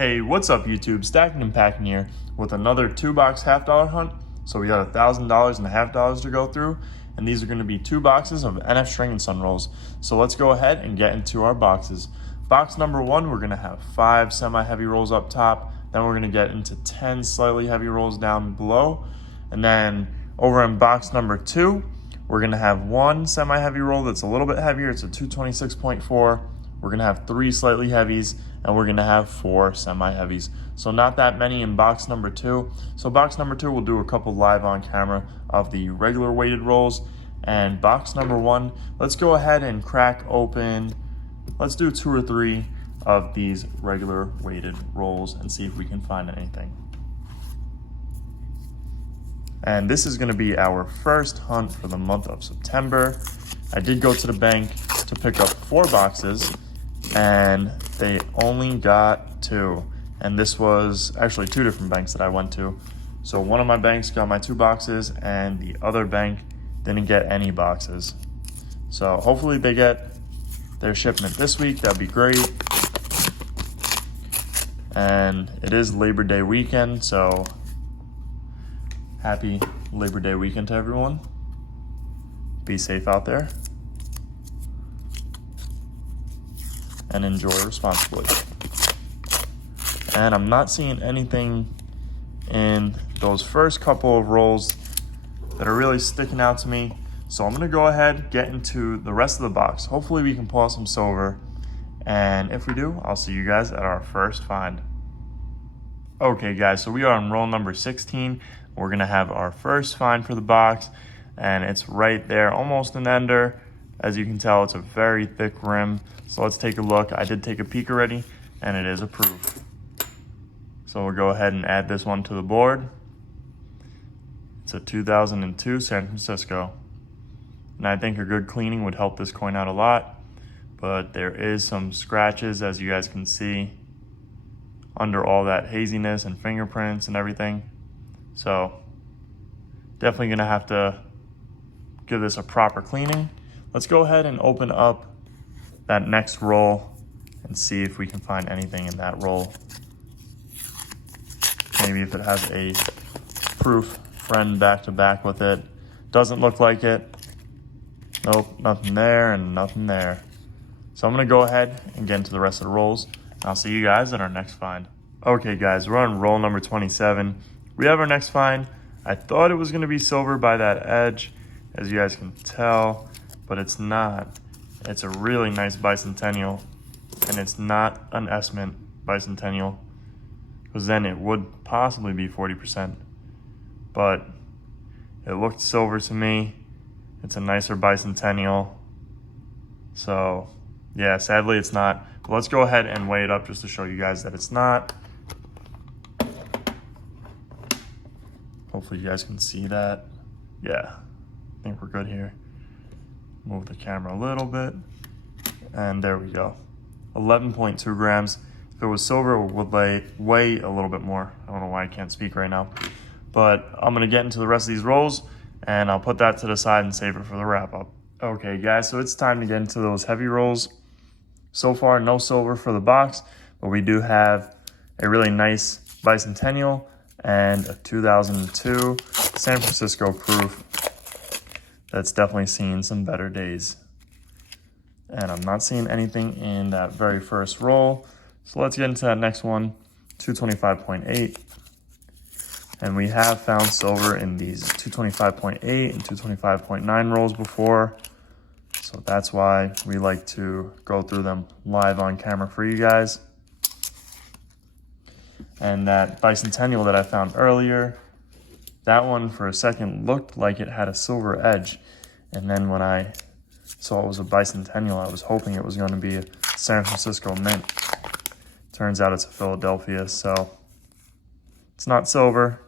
Hey, what's up YouTube? Stacking and Packing here with another 2-box half-dollar hunt. So we got $1,000 and $half to go through, and these are going to be 2 boxes of NF String and Sun rolls. So let's go ahead and get into our boxes. Box number 1, we're going to have 5 semi-heavy rolls up top, then we're going to get into 10 slightly heavy rolls down below, and then over in box number 2, we're going to have 1 semi-heavy roll that's a little bit heavier. It's a 226.4. We're going to have 3 slightly heavies, and we're going to have 4 semi-heavies. So not that many in box number 2. So box number 2, we'll do a couple live on camera of the regular weighted rolls. And box number 1, let's go ahead and crack open, let's do 2 or 3 of these regular weighted rolls and see if we can find anything. And this is going to be our first hunt for the month of September. I did go to the bank to pick up 4 boxes, and they only got 2. And this was actually 2 different banks that I went to. So one of my banks got my 2 boxes, and the other bank didn't get any boxes. So hopefully they get their shipment this week. That'd be great. And it is Labor Day weekend, so happy Labor Day weekend to everyone. Be safe out there and enjoy responsibly. And I'm not seeing anything in those first couple of rolls that are really sticking out to me. So I'm gonna go ahead, get into the rest of the box. Hopefully we can pull out some silver. And if we do, I'll see you guys at our first find. Okay guys, so we are on roll number 16. We're gonna have our first find for the box, and it's right there, almost an ender. As you can tell, it's a very thick rim. So let's take a look. I did take a peek already, and it is approved. So we'll go ahead and add this one to the board. It's a 2002 San Francisco. And I think a good cleaning would help this coin out a lot, but there is some scratches, as you guys can see, under all that haziness and fingerprints and everything. So definitely gonna have to give this a proper cleaning. Let's go ahead and open up that next roll and see if we can find anything in that roll. Maybe if it has a proof friend back to back with it. Doesn't look like it. Nope, nothing there and nothing there. So I'm gonna go ahead and get into the rest of the rolls. I'll see you guys at our next find. Okay guys, we're on roll number 27. We have our next find. I thought it was gonna be silver by that edge, as you guys can tell, but it's not. It's a really nice bicentennial, and it's not an S-Mint bicentennial, because then it would possibly be 40%, but it looked silver to me. It's a nicer bicentennial. So yeah, sadly it's not. But let's go ahead and weigh it up just to show you guys that it's not. Hopefully you guys can see that. Yeah, I think we're good here. Move the camera a little bit, and there we go. 11.2 grams. If it was silver, it would weigh a little bit more. I don't know why I can't speak right now. But I'm gonna get into the rest of these rolls, and I'll put that to the side and save it for the wrap up. Okay guys, so it's time to get into those heavy rolls. So far, no silver for the box, but we do have a really nice bicentennial and a 2002 San Francisco proof that's definitely seen some better days. And I'm not seeing anything in that very first roll. So let's get into that next one, 225.8. And we have found silver in these 225.8 and 225.9 rolls before. So that's why we like to go through them live on camera for you guys. And that bicentennial that I found earlier, that one for a second looked like it had a silver edge. And then when I saw it was a bicentennial, I was hoping it was going to be a San Francisco Mint. Turns out it's a Philadelphia, so it's not silver,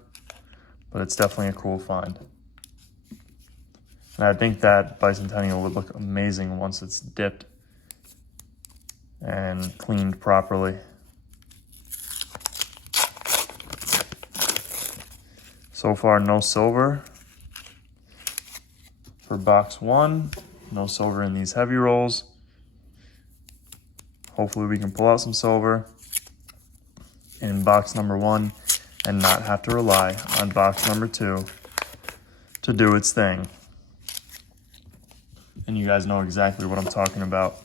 but it's definitely a cool find. And I think that bicentennial would look amazing once it's dipped and cleaned properly. So far, no silver for box 1. No silver in these heavy rolls. Hopefully we can pull out some silver. in box number 1 and not have to rely on box number 2 to do its thing. And you guys know exactly what I'm talking about,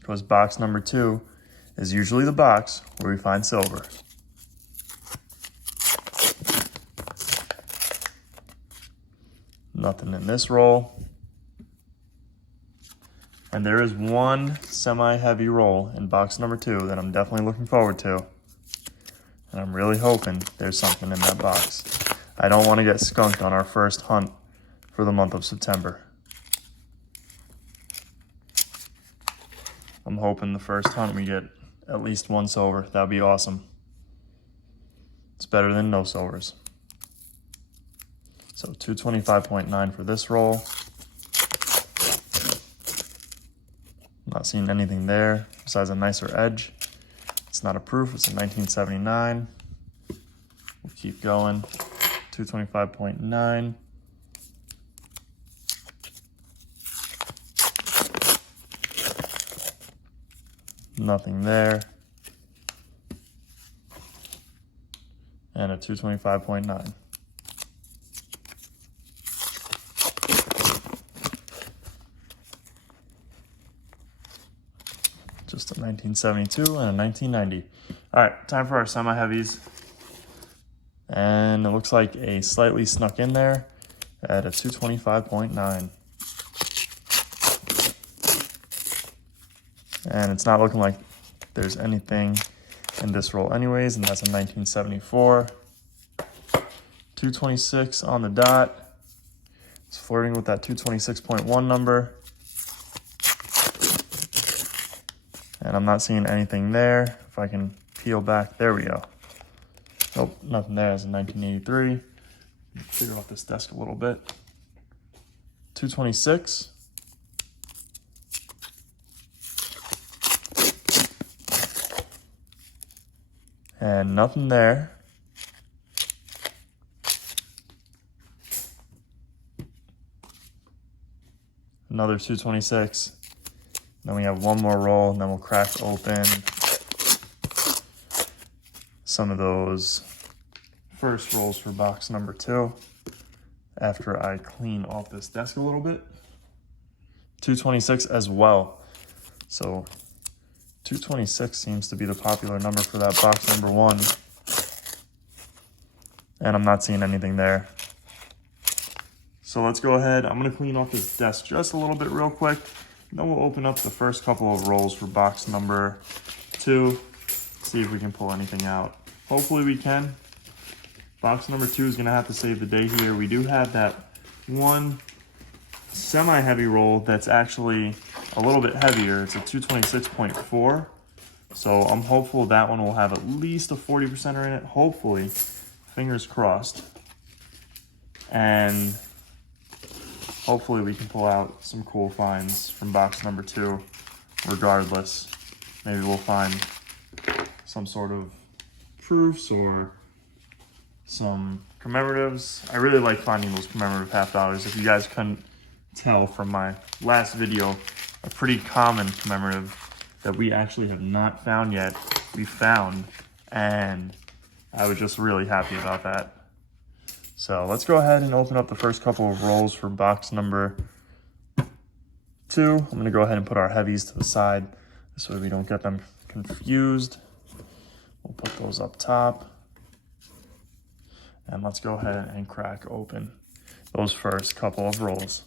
because box number 2 is usually the box where we find silver. Nothing in this roll. And there is one semi-heavy roll in box number 2 that I'm definitely looking forward to. And I'm really hoping there's something in that box. I don't want to get skunked on our first hunt for the month of September. I'm hoping the first hunt we get at least one silver. That'd be awesome. It's better than no silvers. So 225.9 for this roll. Not seeing anything there besides a nicer edge. It's not a proof, it's a 1979. We'll keep going. 225.9. Nothing there. And a 225.9. Just a 1972 and a 1990. All right, time for our semi-heavies. And it looks like a slightly snuck in there at a 225.9. And it's not looking like there's anything in this roll anyways, and that's a 1974. 226 on the dot. It's flirting with that 226.1 number. And I'm not seeing anything there. If I can peel back, there we go. Nope, nothing there. It's a 1983. Figure out this desk a little bit. 226. And nothing there. Another 226. Then we have one more roll, and then we'll crack open some of those first rolls for box number 2 after I clean off this desk a little bit. 226 as well. So 226 seems to be the popular number for that box number 1. And I'm not seeing anything there. So let's go ahead. I'm going to clean off this desk just a little bit real quick. Then we'll open up the first couple of rolls for box number 2. See if we can pull anything out. Hopefully we can. Box number 2 is going to have to save the day here. We do have that one semi-heavy roll that's actually a little bit heavier. It's a 226.4. So I'm hopeful that one will have at least a 40%er in it. Hopefully. Fingers crossed. And hopefully we can pull out some cool finds from box number 2 regardless. Maybe we'll find some sort of proofs or some commemoratives. I really like finding those commemorative half dollars. If you guys couldn't tell from my last video, a pretty common commemorative that we actually have not found yet, we found, and I was just really happy about that. So let's go ahead and open up the first couple of rolls for box number 2. I'm going to go ahead and put our heavies to the side so we don't get them confused. We'll put those up top. And let's go ahead and crack open those first couple of rolls.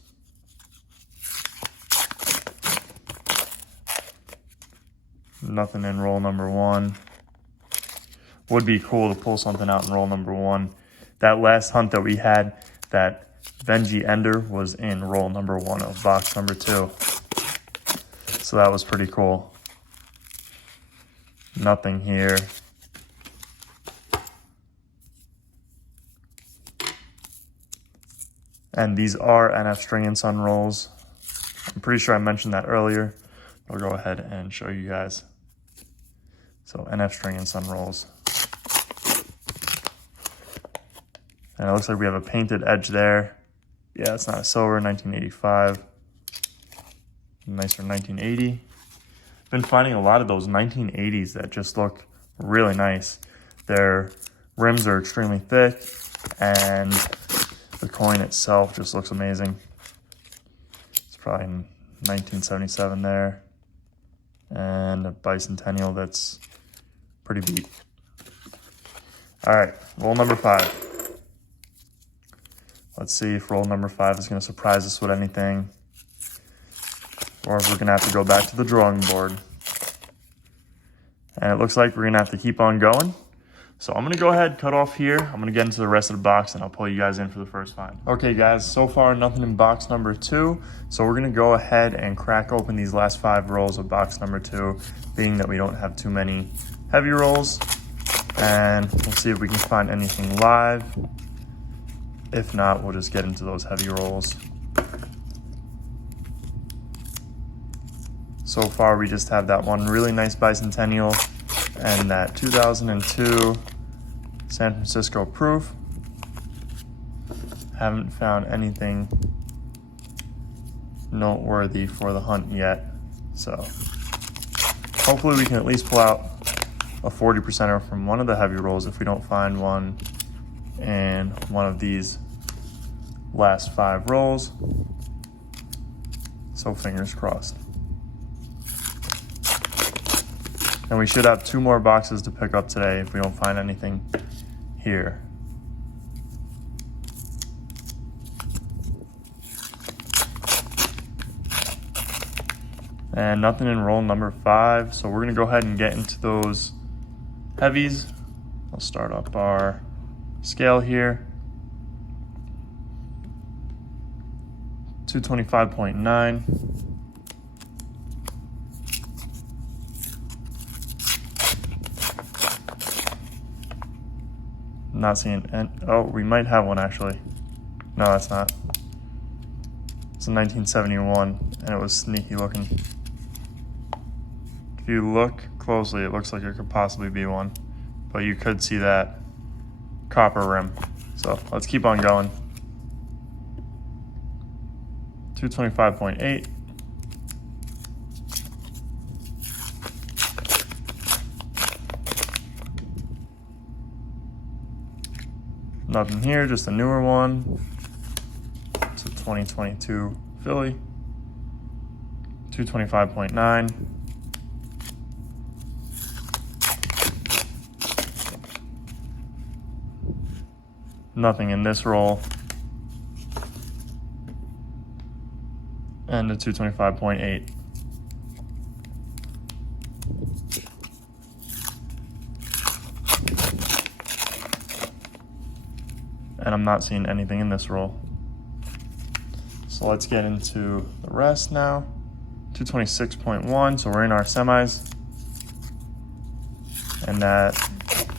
Nothing in roll number 1. Would be cool to pull something out in roll number 1. That last hunt that we had, that Venji Ender, was in roll number 1 of box number 2. So that was pretty cool. Nothing here. And these are NF String and Sun rolls. I'm pretty sure I mentioned that earlier. I'll go ahead and show you guys. So NF String and Sun rolls. And it looks like we have a painted edge there. Yeah, it's not a silver, 1985. Nicer 1980. Been finding a lot of those 1980s that just look really nice. Their rims are extremely thick, and the coin itself just looks amazing. It's probably in 1977 there, and a bicentennial that's pretty beat. All right, roll number 5. Let's see if roll number 5 is going to surprise us with anything, or if we're going to have to go back to the drawing board. And it looks like we're going to have to keep on going. So I'm going to go ahead, cut off here. I'm going to get into the rest of the box, and I'll pull you guys in for the first find. Okay, guys, so far nothing in box number 2. So we're going to go ahead and crack open these last 5 rolls of box number 2, being that we don't have too many heavy rolls. And we'll see if we can find anything live. If not, we'll just get into those heavy rolls. So far, we just have that one really nice bicentennial and that 2002 San Francisco proof. Haven't found anything noteworthy for the hunt yet. So hopefully we can at least pull out a 40%er from one of the heavy rolls if we don't find one in one of these last 5 rolls. So fingers crossed. And we should have 2 more boxes to pick up today if we don't find anything here. And nothing in roll number 5. So we're gonna go ahead and get into those heavies. I'll start up our scale here. 225.9. Not seeing, oh, we might have one actually. No, that's not. It's a 1971, and it was sneaky looking. If you look closely, it looks like it could possibly be one, but you could see that copper rim. So let's keep on going. 225.8. Nothing here, just a newer one. It's a 2022 Philly. 225.9. Nothing in this roll. And a 225.8. And I'm not seeing anything in this roll. So let's get into the rest now. 226.1, so we're in our semis. And that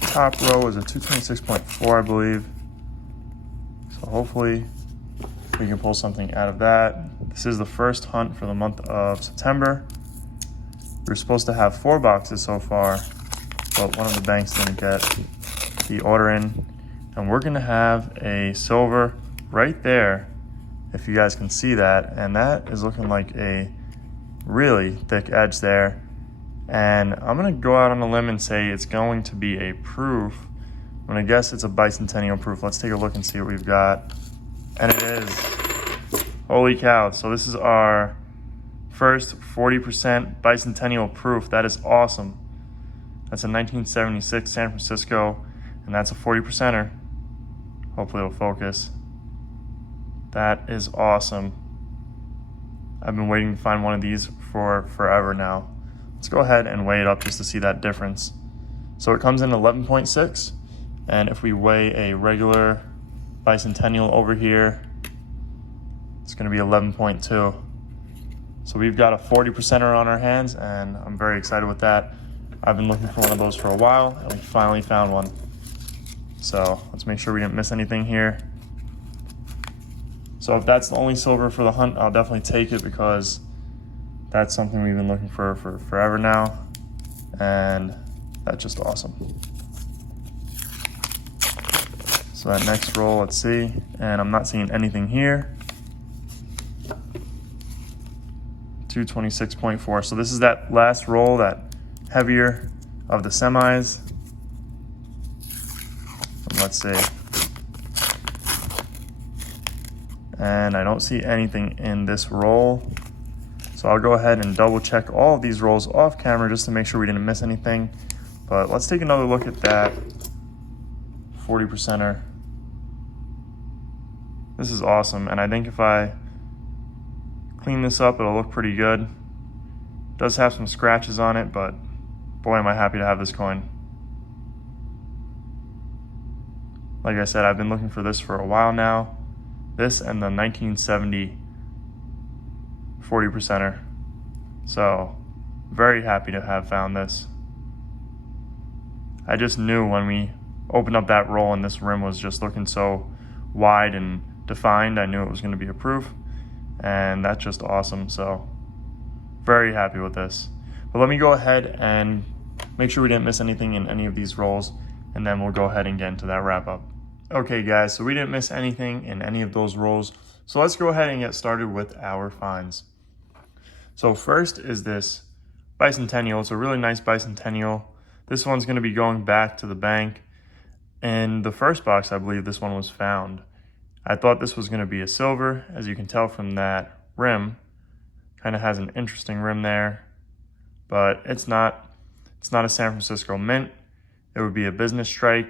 top row is a 226.4, I believe. So hopefully we can pull something out of that. This is the first hunt for the month of September. We're supposed to have 4 boxes so far, but one of the banks didn't get the order in. And we're gonna have a silver right there, if you guys can see that. And that is looking like a really thick edge there. And I'm gonna go out on a limb and say it's going to be a proof. I'm gonna guess it's a bicentennial proof. Let's take a look and see what we've got. And it is. Holy cow. So this is our first 40% bicentennial proof. That is awesome. That's a 1976 San Francisco, and that's a 40%er. Hopefully it'll focus. That is awesome. I've been waiting to find one of these for forever now. Let's go ahead and weigh it up just to see that difference. So it comes in 11.6, and if we weigh a regular bicentennial over here, it's gonna be 11.2. So we've got a 40%er on our hands, and I'm very excited with that. I've been looking for one of those for a while, and we finally found one. So let's make sure we didn't miss anything here. So if that's the only silver for the hunt, I'll definitely take it, because that's something we've been looking for forever now. And that's just awesome. So that next roll, let's see. And I'm not seeing anything here. 226.4. So this is that last roll, that heavier of the semis. let's see. And I don't see anything in this roll. So I'll go ahead and double check all of these rolls off camera just to make sure we didn't miss anything. But let's take another look at that 40%er. This is awesome, and I think if I clean this up, it'll look pretty good. It does have some scratches on it, but boy, am I happy to have this coin. Like I said, I've been looking for this for a while now. This and the 1970 40%er. So, very happy to have found this. I just knew when we opened up that roll and this rim was just looking so wide and defined, I knew it was going to be a proof. And that's just awesome. So, very happy with this. But let me go ahead and make sure we didn't miss anything in any of these rolls, and then we'll go ahead and get into that wrap up. Okay guys, so we didn't miss anything in any of those rolls. So let's go ahead and get started with our finds. So first is this bicentennial. It's a really nice bicentennial. This one's going to be going back to the bank. In the first box, I believe this one was found. I thought this was going to be a silver. As you can tell from that rim, kind of has an interesting rim there, but it's not a San Francisco mint. It would be a business strike,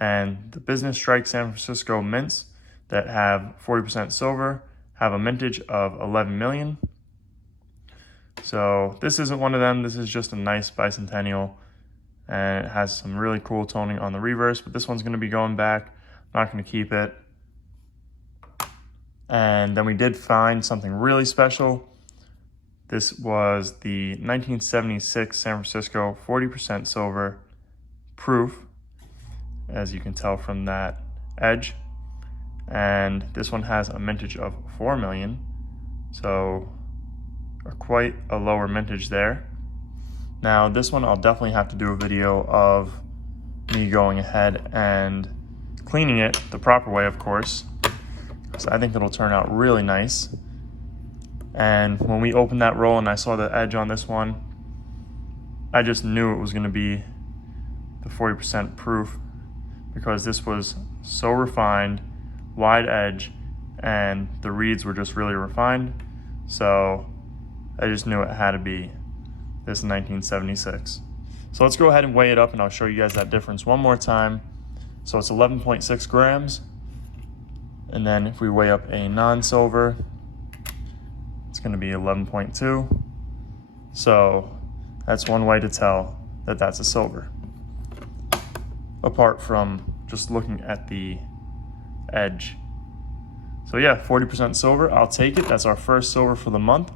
and the business strike San Francisco mints that have 40% silver have a mintage of 11 million. So this isn't one of them. This is just a nice bicentennial, and it has some really cool toning on the reverse, but this one's going to be going back. I'm not going to keep it. And then we did find something really special. This was the 1976 San Francisco 40% silver proof, as you can tell from that edge. And this one has a mintage of 4 million. So quite a lower mintage there. Now this one I'll definitely have to do a video of me going ahead and cleaning it the proper way, of course. So I think it'll turn out really nice. And when we opened that roll and I saw the edge on this one, I just knew it was going to be the 40% proof, because this was so refined, wide edge, and the reeds were just really refined. So I just knew it had to be this 1976. So let's go ahead and weigh it up, and I'll show you guys that difference one more time. So it's 11.6 grams. And then if we weigh up a non-silver, it's going to be 11.2. So that's one way to tell that that's a silver, apart from just looking at the edge. So yeah, 40% silver, I'll take it. That's our first silver for the month.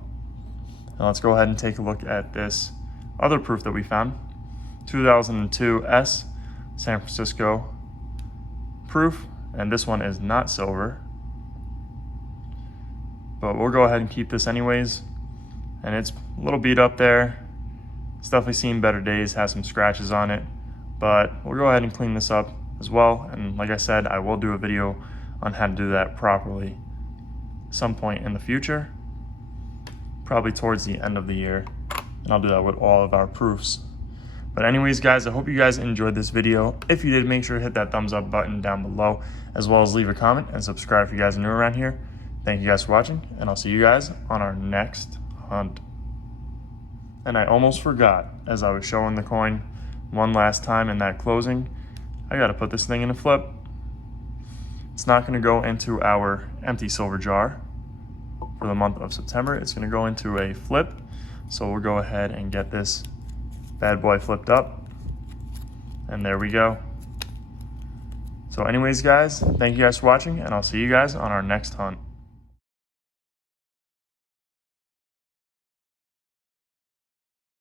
And let's go ahead and take a look at this other proof that we found. 2002 S San Francisco proof. And this one is not silver, but we'll go ahead and keep this anyways. And it's a little beat up there. It's definitely seen better days, has some scratches on it, but we'll go ahead and clean this up as well. And like I said, I will do a video on how to do that properly some point in the future, probably towards the end of the year. And I'll do that with all of our proofs. But anyways, guys, I hope you guys enjoyed this video. If you did, make sure to hit that thumbs up button down below, as well as leave a comment and subscribe if you guys are new around here. Thank you guys for watching, and I'll see you guys on our next hunt. And I almost forgot, as I was showing the coin one last time in that closing, I gotta put this thing in a flip. It's not gonna go into our empty silver jar for the month of September. It's gonna go into a flip. So we'll go ahead and get this bad boy flipped up, and there we go. So anyways, guys, thank you guys for watching, and I'll see you guys on our next hunt.